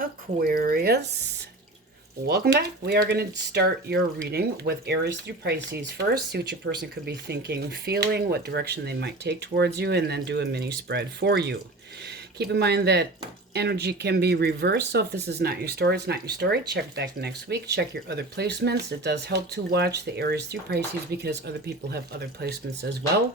Aquarius. Welcome back. We are going to start your reading with Aries through Pisces first. See what your person could be thinking, feeling, what direction they might take towards you, and then do a mini spread for you. Keep in mind that energy can be reversed, so if this is not your story, it's not your story. Check back next week. Check your other placements. It does help to watch the Aries through Pisces because other people have other placements as well.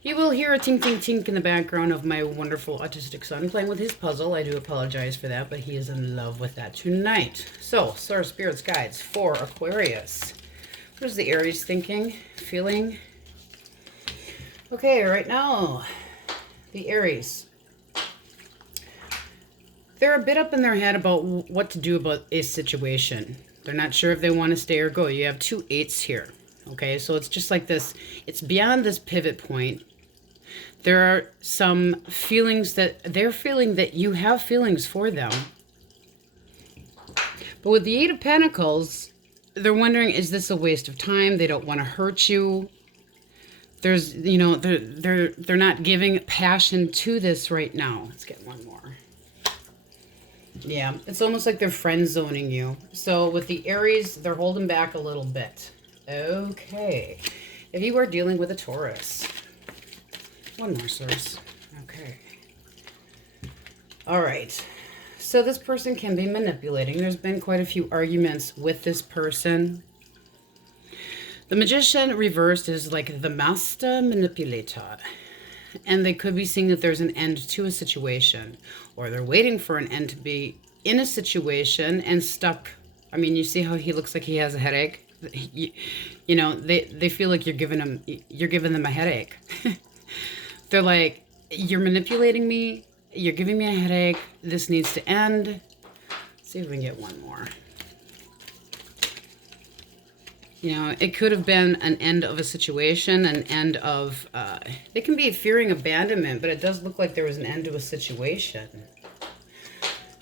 You will hear a tink, tink, tink in the background of my wonderful autistic son playing with his puzzle. I do apologize for that, but he is in love with that tonight. So, Source Spirits Guides for Aquarius. What is the Aries thinking, feeling? Okay, right now, the Aries. They're a bit up in their head about what to do about a situation. They're not sure if they want to stay or go. You have 2 8s here. Okay, so it's just like this. It's beyond this pivot point. There are some feelings that they're feeling that you have feelings for them. But with the 8 of Pentacles, they're wondering, is this a waste of time? They don't want to hurt you. There's, you know, they're not giving passion to this right now. Let's get one more. Yeah, it's almost like they're friend zoning you. So with the Aries, they're holding back a little bit. Okay. If you are dealing with a Taurus. One more source. Okay. All right. So this person can be manipulating. There's been quite a few arguments with this person. The Magician reversed is like the master manipulator. And they could be seeing that there's an end to a situation. Or they're waiting for an end to be in a situation and stuck. I mean, you see how he looks like he has a headache? You know, they feel like you're giving them a headache. They're like, you're manipulating me, you're giving me a headache, this needs to end. Let's see if we can get one more. You know, it could have been an end of a situation, an end of, it can be fearing abandonment, but it does look like there was an end to a situation.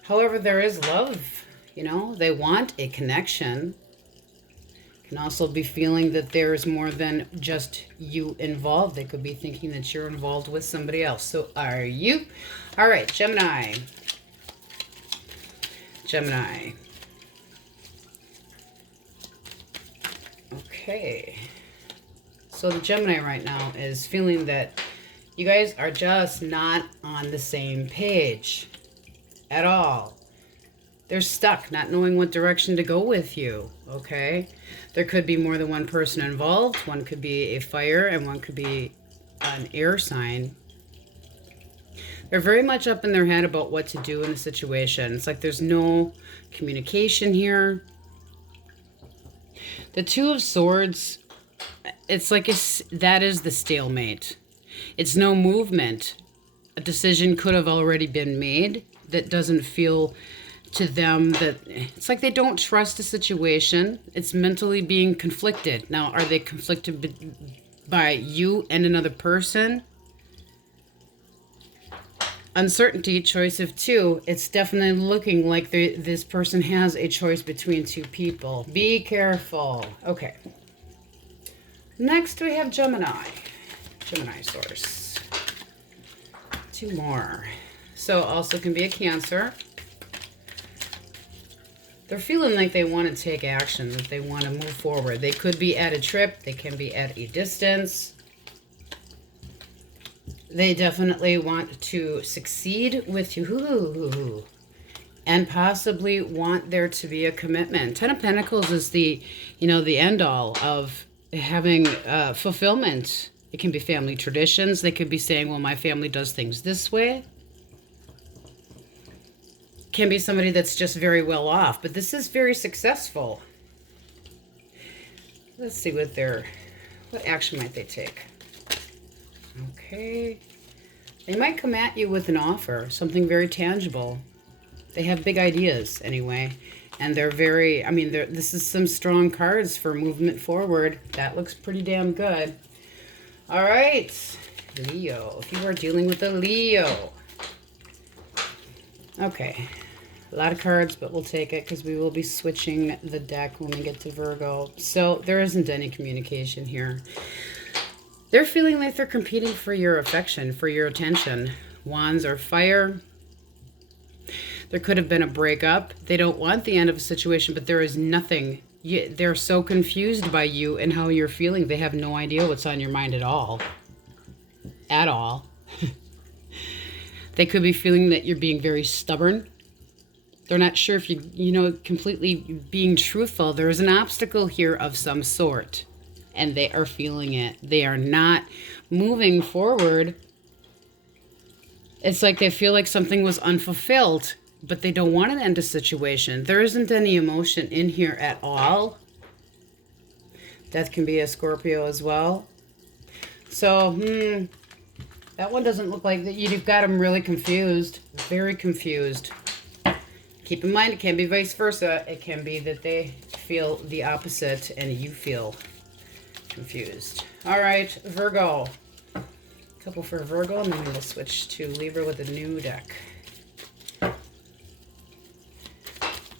However, there is love, you know, they want a connection. Can also be feeling that there's more than just you involved. They could be thinking that you're involved with somebody else. So are you? All right, Gemini. Gemini. Okay. So the Gemini right now is feeling that you guys are just not on the same page at all. They're stuck, not knowing what direction to go with you, okay? There could be more than one person involved. One could be a fire and one could be an air sign. They're very much up in their head about what to do in a situation. It's like there's no communication here. The Two of Swords, it's like that is the stalemate. It's no movement. A decision could have already been made that doesn't feel to them that it's like they don't trust a situation. It's mentally being conflicted. Now, are they conflicted by you and another person? Uncertainty, choice of 2. It's definitely looking like this person has a choice between 2 people. Be careful. Okay. Next, we have Gemini. Gemini source. 2 more. So, also can be a Cancer. They're feeling like they want to take action, that they want to move forward. They could be at a trip. They can be at a distance. They definitely want to succeed with you. And possibly want there to be a commitment. 10 of Pentacles is the, you know, the end all of having fulfillment. It can be family traditions. They could be saying, well, my family does things this way. Can be somebody that's just very well off, but this is very successful. Let's see what action might they take. Okay. They might come at you with an offer, something very tangible. They have big ideas anyway, and they're very, I mean, this is some strong cards for movement forward. That looks pretty damn good. All right, Leo, if you are dealing with a Leo. Okay. A lot of cards, but we'll take it because we will be switching the deck when we get to Virgo. So there isn't any communication here. They're feeling like they're competing for your affection, for your attention. Wands are fire. There could have been a breakup. They don't want the end of a situation, but there is nothing. They're so confused by you and how you're feeling. They have no idea what's on your mind at all. At all. They could be feeling that you're being very stubborn. They're not sure if completely being truthful. There is an obstacle here of some sort, and they are feeling it. They are not moving forward. It's like they feel like something was unfulfilled, but they don't want to end a situation. There isn't any emotion in here at all. That can be a Scorpio as well. So, that one doesn't look like that. You've got them really confused, very confused. Keep in mind, it can be vice versa. It can be that they feel the opposite and you feel confused. All right, Virgo. A couple for Virgo, and then we'll switch to Libra with a new deck.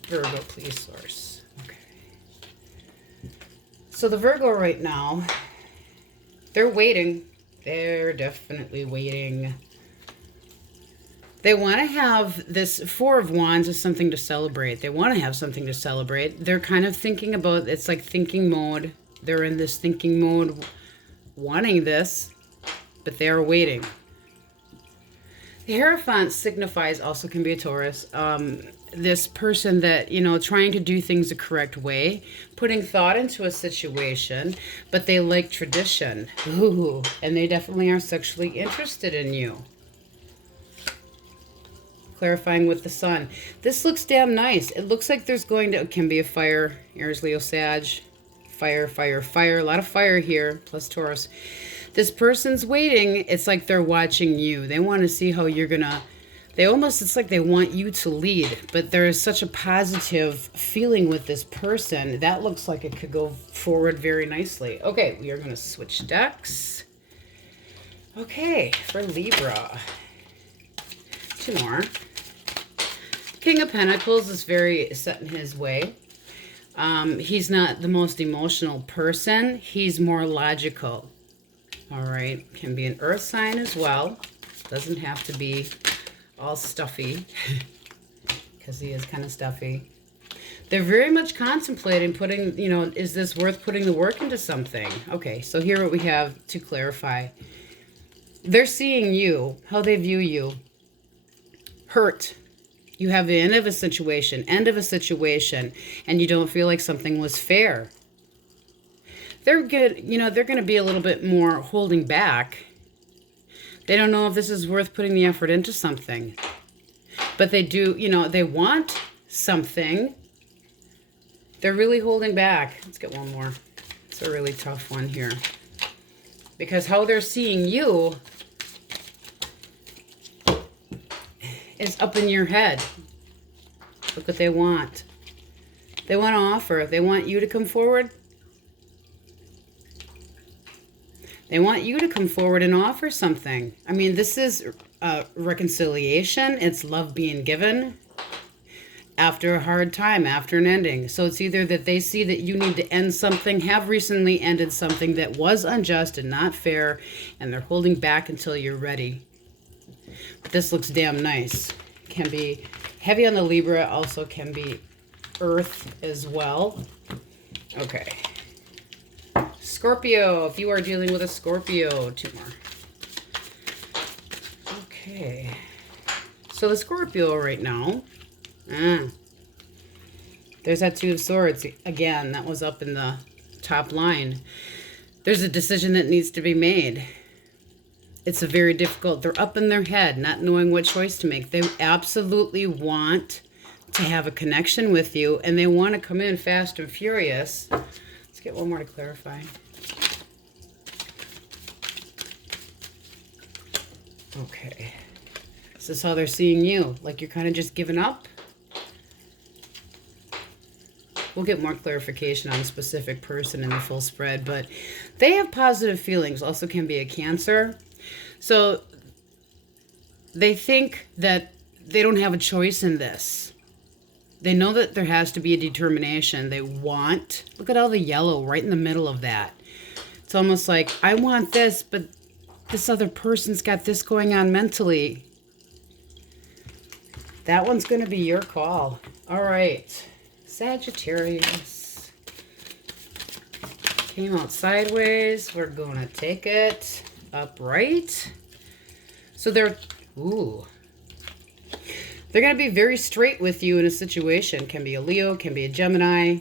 Virgo, please, source. Okay. So the Virgo right now, they're waiting. They're definitely waiting. They want to have this Four of Wands as something to celebrate. They want to have something to celebrate. They're kind of thinking about, it's like thinking mode. They're in this thinking mode, wanting this, but they are waiting. The Hierophant signifies, also can be a Taurus, this person that, trying to do things the correct way, putting thought into a situation, but they like tradition. Ooh, and they definitely are sexually interested in you. Clarifying with the Sun. This looks damn nice. It looks like there's it can be a fire, Aries, Leo, Sag, fire, fire, fire. A lot of fire here, plus Taurus. This person's waiting. It's like they're watching you. They want to see how you're going to... it's like they want you to lead, but there is such a positive feeling with this person. That looks like it could go forward very nicely. Okay, we are going to switch decks. Okay, for Libra. Two more. King of Pentacles is very set in his way. He's not the most emotional person. He's more logical. All right, can be an earth sign as well. Doesn't have to be all stuffy, because he is kind of stuffy. They're very much contemplating putting, is this worth putting the work into something? Okay, so here what we have to clarify. They're seeing you, how they view you. Hurt. You have the end of a situation, and you don't feel like something was fair. They're good, they're going to be a little bit more holding back. They don't know if this is worth putting the effort into something. But they do, they want something. They're really holding back. Let's get one more. It's a really tough one here. Because how they're seeing you is up in your head. Look what they want. They want to offer. They want you to come forward. They want you to come forward and offer something. I mean, this is reconciliation. It's love being given after a hard time, after an ending. So it's either that they see that you need to end something, have recently ended something that was unjust and not fair, and they're holding back until you're ready. But this looks damn nice. Can be heavy on the Libra, also can be Earth as well. Okay. Scorpio, if you are dealing with a Scorpio, two more. Okay. So the Scorpio right now, there's that Two of Swords. Again, that was up in the top line. There's a decision that needs to be made. It's a very difficult, they're up in their head, not knowing what choice to make. They absolutely want to have a connection with you, and they want to come in fast and furious. Let's get one more to clarify. Okay. Is this how they're seeing you? Like you're kind of just giving up? We'll get more clarification on a specific person in the full spread, but they have positive feelings. Also can be a Cancer. So they think that they don't have a choice in this. They know that there has to be a determination. They want, look at all the yellow right in the middle of that. It's almost like, I want this, but this other person's got this going on mentally. That one's going to be your call. All right. Sagittarius. Came out sideways. We're going to take it upright. So they're going to be very straight with you in a situation. Can be a Leo, can be a Gemini.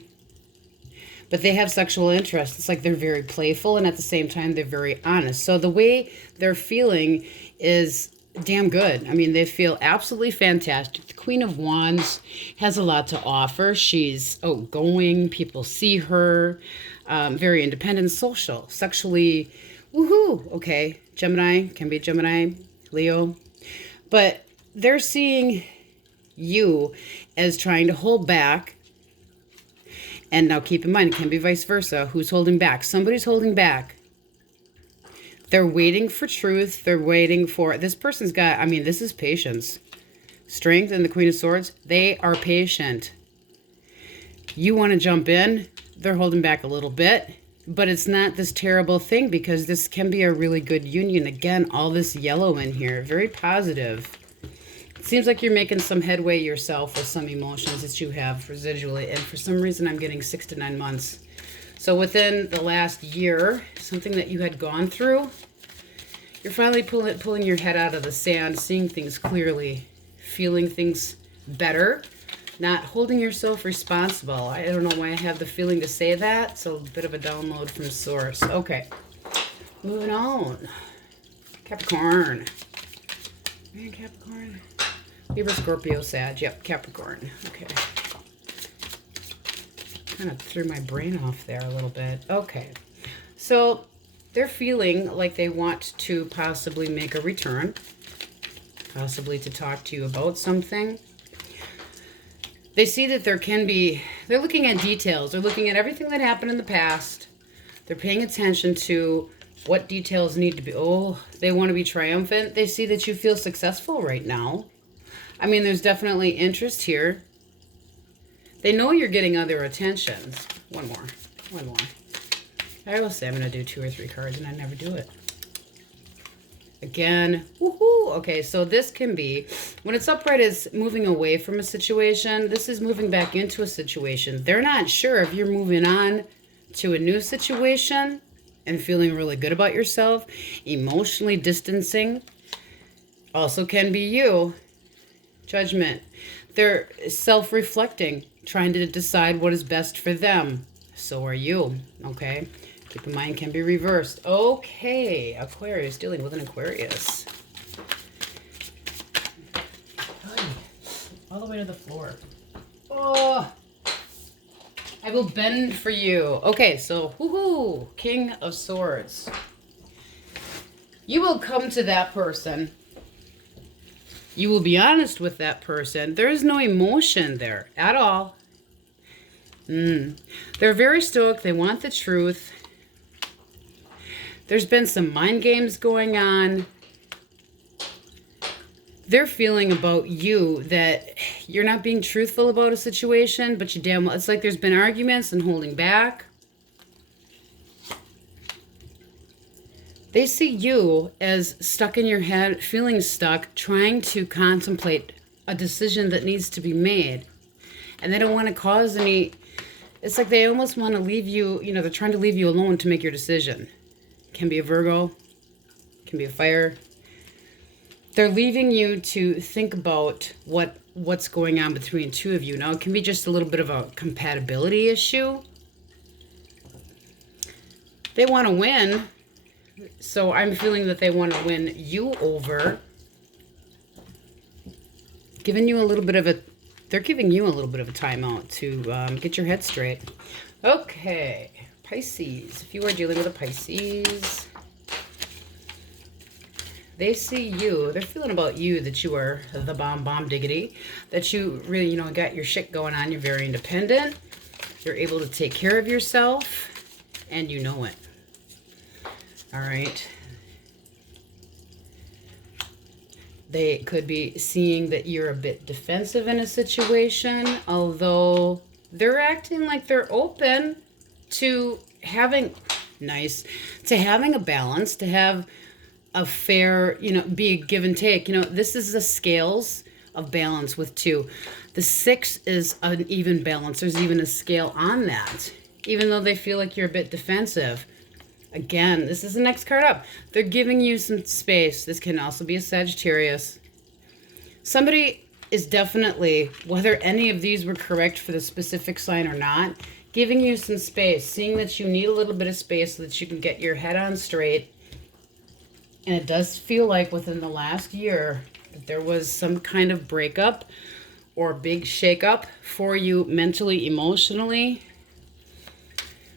But they have sexual interest. It's like they're very playful, and at the same time, they're very honest. So the way they're feeling is damn good. I mean, they feel absolutely fantastic. The Queen of Wands has a lot to offer. She's outgoing. People see her. Very independent, social, sexually, woohoo. Okay, Gemini, can be Gemini, Leo. But they're seeing you as trying to hold back. And now keep in mind, it can be vice versa. Who's holding back? Somebody's holding back. They're waiting for truth. They're waiting for... This person's got... I mean, this is patience. Strength and the Queen of Swords. They are patient. You want to jump in. They're holding back a little bit. But it's not this terrible thing because this can be a really good union. Again, all this yellow in here. Very positive. It seems like you're making some headway yourself with some emotions that you have residually. And for some reason, I'm getting 6 to 9 months. So within the last year, something that you had gone through, you're finally pulling your head out of the sand, seeing things clearly, feeling things better, not holding yourself responsible. I don't know why I have the feeling to say that. It's a bit of a download from source. Okay, moving on. Capricorn. Man, Capricorn. Libra, Scorpio, Sag. Yep, Capricorn. Okay. Kind of threw my brain off there a little bit. Okay. So they're feeling like they want to possibly make a return. Possibly to talk to you about something. They see that there can be... They're looking at details. They're looking at everything that happened in the past. They're paying attention to what details need to be... Oh, they want to be triumphant. They see that you feel successful right now. I mean, there's definitely interest here. They know you're getting other attentions. One more. I always say I'm going to do 2 or 3 cards, and I never do it. Again, woohoo! Okay, so this can be, when it's upright, is moving away from a situation. This is moving back into a situation. They're not sure if you're moving on to a new situation and feeling really good about yourself. Emotionally distancing also can be you. Judgment. They're self-reflecting, trying to decide what is best for them. So are you, okay? Keep in mind, can be reversed. Okay, Aquarius, dealing with an Aquarius. All the way to the floor. Oh, I will bend for you. Okay, so, woohoo, King of Swords. You will come to that person. You will be honest with that person. There is no emotion there at all. They're very stoic. They want the truth. There's been some mind games going on. They're feeling about you that you're not being truthful about a situation, but you damn well... It's like there's been arguments and holding back. They see you as stuck in your head, feeling stuck, trying to contemplate a decision that needs to be made. And they don't want to cause any... It's like they almost want to leave you, you know, they're trying to leave you alone to make your decision. Can be a Virgo, can be a fire. They're leaving you to think about what's going on between two of you. Now, it can be just a little bit of a compatibility issue. They want to win. So I'm feeling that they want to win you over. Giving you a little bit of a... They're giving you a little bit of a timeout to get your head straight. Okay. Pisces. If you are dealing with a Pisces, they see you. They're feeling about you that you are the bomb diggity. That you really, you know, got your shit going on. You're very independent. You're able to take care of yourself. And you know it. All right. They could be seeing that you're a bit defensive in a situation, although they're acting like they're open to having having a balance, to have a fair, you know, be a give and take. You know, this is the scales of balance with 2. The 6 is an even balance. There's even a scale on that. Even though they feel like you're a bit defensive. Again, this is the next card up. They're giving you some space. This can also be a Sagittarius. Somebody is definitely, whether any of these were correct for the specific sign or not, giving you some space, seeing that you need a little bit of space so that you can get your head on straight. And it does feel like within the last year that there was some kind of breakup or big shakeup for you mentally, emotionally.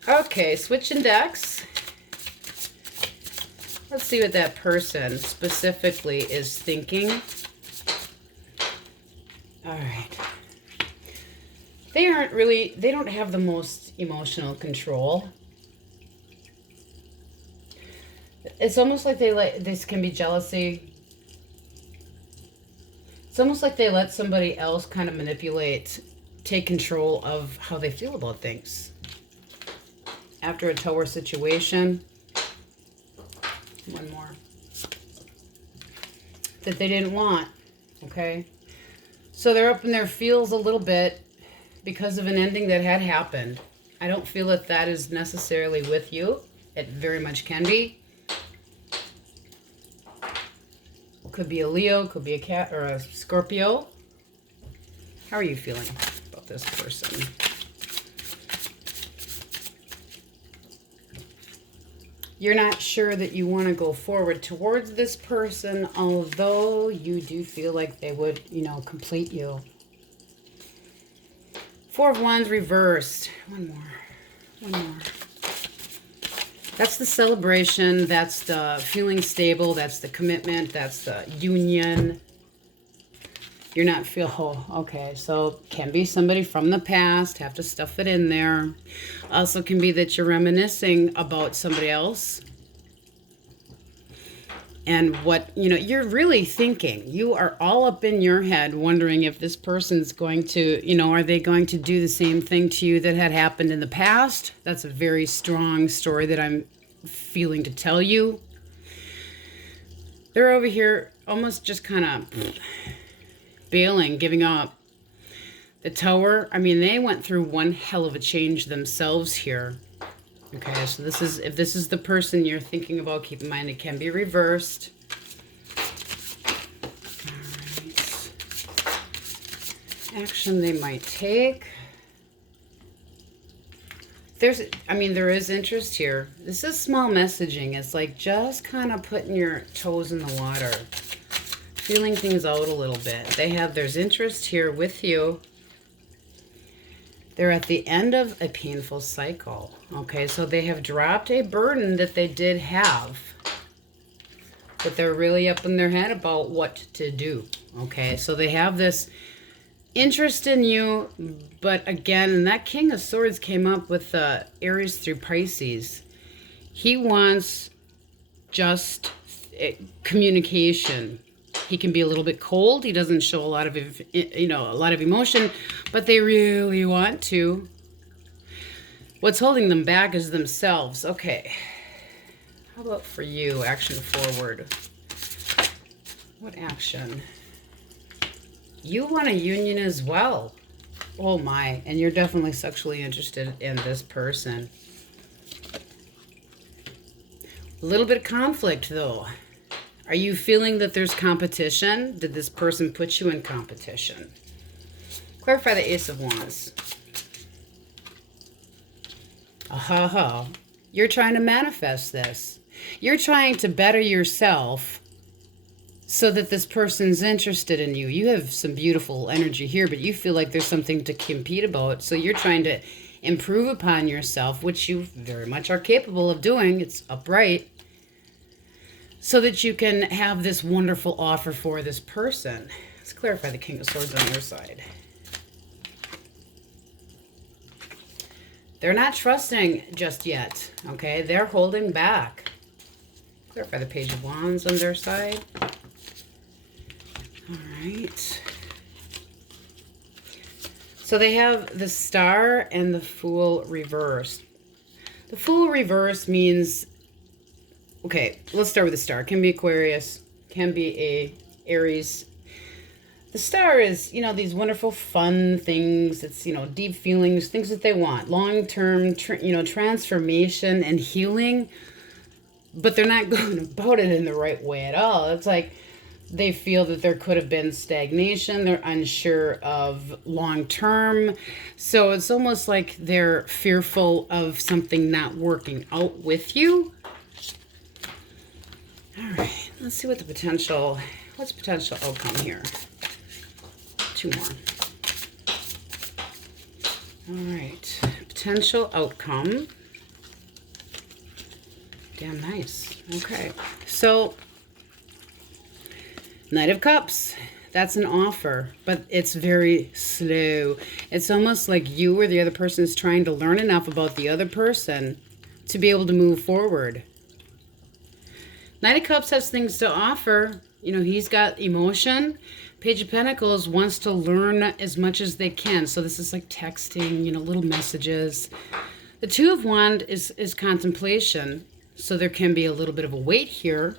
Okay, switching decks. Let's see what that person specifically is thinking. All right. They don't have the most emotional control. It's almost like this can be jealousy. It's almost like they let somebody else kind of manipulate, take control of how they feel about things. After a tower situation. One more. That they didn't want. Okay? So they're up in their feels a little bit because of an ending that had happened. I don't feel that that is necessarily with you. It very much can be. Could be a Leo, could be a cat or a Scorpio. How are you feeling about this person? You're not sure that you want to go forward towards this person, although you do feel like they would, complete you. 4 of Wands reversed. One more. That's the celebration. That's the feeling stable. That's the commitment. That's the union. You're not okay. So can be somebody from the past. Have to stuff it in there. Also can be that you're reminiscing about somebody else. And what, you're really thinking. You are all up in your head wondering if this person's going to, are they going to do the same thing to you that had happened in the past? That's a very strong story that I'm feeling to tell you. They're over here almost just kind of bailing, giving up. The Tower, they went through one hell of a change themselves here. Okay, so if this is the person you're thinking about, keep in mind it can be reversed. All right. Action they might take. There is interest here. This is small messaging. It's like just kind of putting your toes in the water. Feeling things out a little bit. There's interest here with you. They're at the end of a painful cycle. Okay, so they have dropped a burden that they did have. But they're really up in their head about what to do. Okay, so they have this interest in you. But again, and that King of Swords came up with Aries through Pisces. He wants just communication. He can be a little bit cold. He doesn't show a lot of emotion, but they really want to. What's holding them back is themselves. Okay. How about for you, action forward? What action? You want a union as well. Oh my, and you're definitely sexually interested in this person. A little bit of conflict though. Are you feeling that there's competition? Did this person put you in competition? Clarify the Ace of Wands. You're trying to manifest this. You're trying to better yourself so that this person's interested in you. You have some beautiful energy here, but you feel like there's something to compete about. So you're trying to improve upon yourself, which you very much are capable of doing. It's upright. So that you can have this wonderful offer for this person. Let's clarify the King of Swords on their side. They're not trusting just yet, okay? They're holding back. Clarify the Page of Wands on their side. All right. So they have the Star and the Fool reversed. The Fool reversed means... Okay, let's start with the Star. Can be Aquarius, can be a Aries. The Star is, you know, these wonderful, fun things. It's, you know, deep feelings, things that they want, long-term, you know, transformation and healing. But they're not going about it in the right way at all. It's like they feel that there could have been stagnation. They're unsure of long-term. So it's almost like they're fearful of something not working out with you. All right, let's see what's potential outcome here. 2 more. All right, potential outcome. Damn nice. Okay, so Knight of Cups. That's an offer, but it's very slow. It's almost like you or the other person is trying to learn enough about the other person to be able to move forward. Knight of Cups has things to offer. You know, he's got emotion. Page of Pentacles wants to learn as much as they can. So this is like texting, you know, little messages. The Two of Wands is contemplation. So there can be a little bit of a weight here.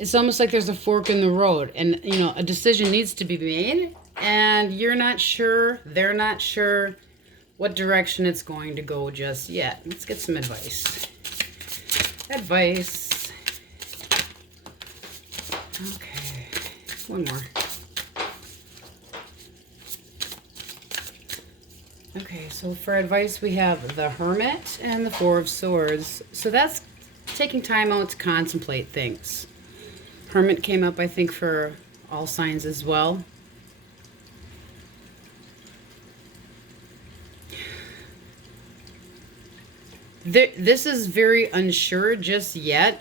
It's almost like there's a fork in the road. And, you know, a decision needs to be made. And you're not sure, they're not sure what direction it's going to go just yet. Let's get some advice. Advice. Okay, one more. Okay, so for advice we have the Hermit and the Four of Swords. So that's taking time out to contemplate things. Hermit came up, I think, for all signs as well. This is very unsure just yet.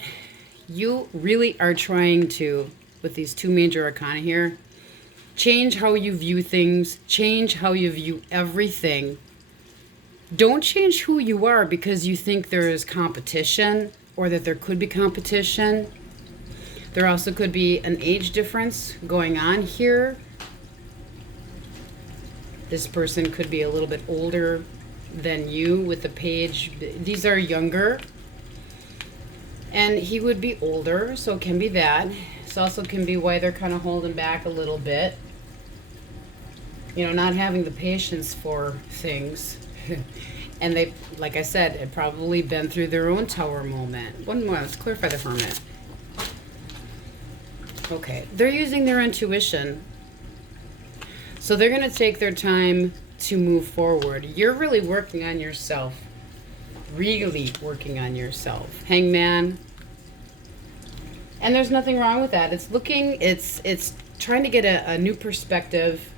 You really are trying to, with these 2 major arcana here, change how you view things, change how you view everything. Don't change who you are because you think there is competition or that there could be competition. There also could be an age difference going on here. This person could be a little bit older than you with the page. These are younger. And he would be older, so it can be that. This also can be why they're kind of holding back a little bit. You know, not having the patience for things. And they, like I said, had probably been through their own tower moment. One more, let's clarify the Hermit. Okay, they're using their intuition. So they're going to take their time to move forward. You're really working on yourself. Really working on yourself. Hangman. And there's nothing wrong with that. It's looking, it's trying to get a new perspective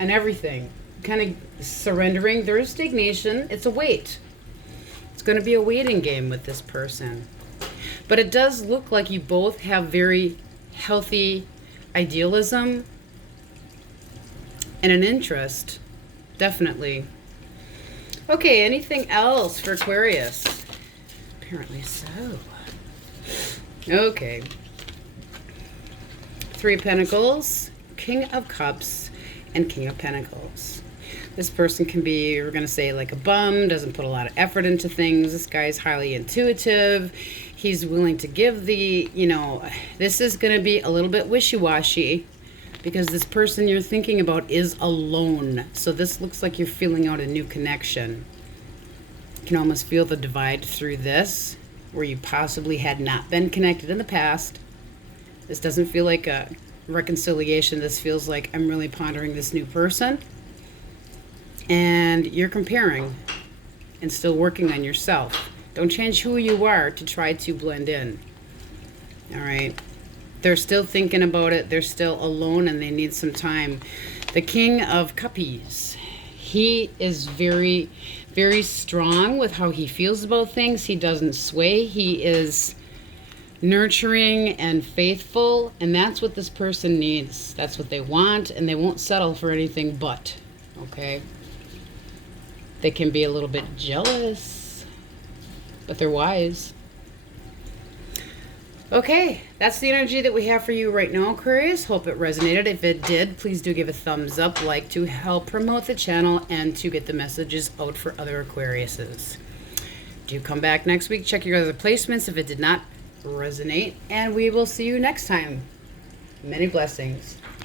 on everything. Kind of surrendering. There is stagnation. It's a wait. It's going to be a waiting game with this person. But it does look like you both have very healthy idealism and an interest. Definitely. Okay, anything else for Aquarius? Apparently so. Okay. 3 of Pentacles, King of Cups, and King of Pentacles. This person can be, we're going to say, like a bum, doesn't put a lot of effort into things. This guy is highly intuitive. He's willing to give the, you know, this is going to be a little bit wishy-washy because this person you're thinking about is alone. So this looks like you're feeling out a new connection. You can almost feel the divide through this, where you possibly had not been connected in the past. This doesn't feel like a reconciliation. This feels like I'm really pondering this new person. And you're comparing and still working on yourself. Don't change who you are to try to blend in. All right. They're still thinking about it. They're still alone and they need some time. The King of Cuppies. He is very, very strong with how he feels about things. He doesn't sway. He is nurturing and faithful. And that's what this person needs. That's what they want. And they won't settle for anything but. Okay? They can be a little bit jealous. But they're wise. Okay, that's the energy that we have for you right now, Aquarius. Hope it resonated. If it did, please do give a thumbs up, like, to help promote the channel and to get the messages out for other Aquariuses. Do come back next week. Check your other placements if it did not resonate. And we will see you next time. Many blessings.